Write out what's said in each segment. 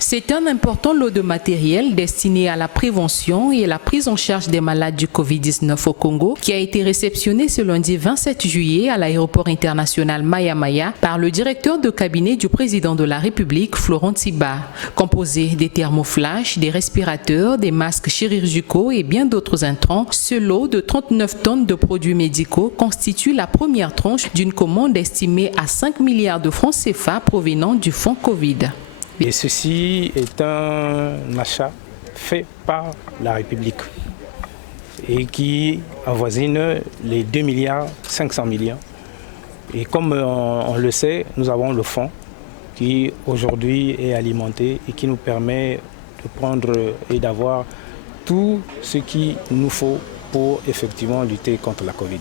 C'est un important lot de matériel destiné à la prévention et à la prise en charge des malades du Covid-19 au Congo qui a été réceptionné ce lundi 27 juillet à l'aéroport international Maya Maya par le directeur de cabinet du président de la République, Florent Tsiba. Composé des thermoflash, des respirateurs, des masques chirurgicaux et bien d'autres intrants, ce lot de 39 tonnes de produits médicaux constitue la première tranche d'une commande estimée à 5 milliards de francs CFA provenant du fonds Covid. Et ceci est un achat fait par la République et qui avoisine les 2 milliards 500 millions. Et comme on le sait, nous avons le fonds qui aujourd'hui est alimenté et qui nous permet de prendre et d'avoir tout ce qu'il nous faut pour effectivement lutter contre la Covid.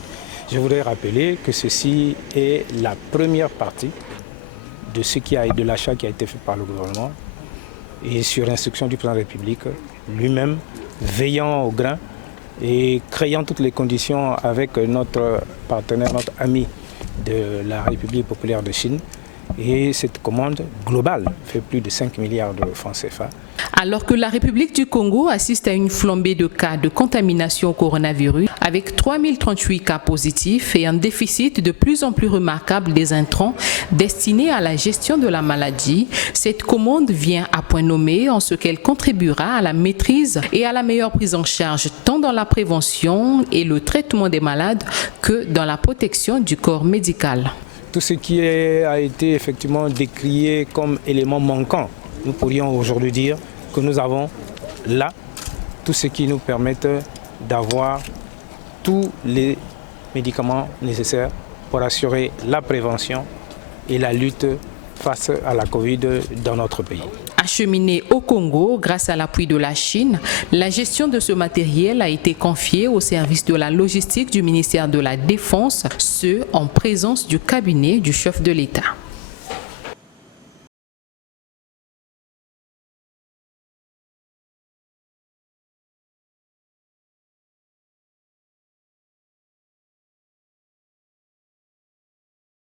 Je voudrais rappeler que ceci est la première partie de l'achat qui a été fait par le gouvernement et sur instruction du président de la République lui-même, veillant au grain et créant toutes les conditions avec notre partenaire, notre ami de la République populaire de Chine. Et cette commande globale fait plus de 5 milliards de francs CFA. Alors que la République du Congo assiste à une flambée de cas de contamination au coronavirus, avec 3038 cas positifs et un déficit de plus en plus remarquable des intrants destinés à la gestion de la maladie, cette commande vient à point nommé en ce qu'elle contribuera à la maîtrise et à la meilleure prise en charge tant dans la prévention et le traitement des malades que dans la protection du corps médical. Tout ce qui a été effectivement décrié comme élément manquant, nous pourrions aujourd'hui dire que nous avons là tout ce qui nous permet d'avoir tous les médicaments nécessaires pour assurer la prévention et la lutte face à la Covid dans notre pays. Acheminé au Congo grâce à l'appui de la Chine, la gestion de ce matériel a été confiée au service de la logistique du ministère de la Défense, ce en présence du cabinet du chef de l'État.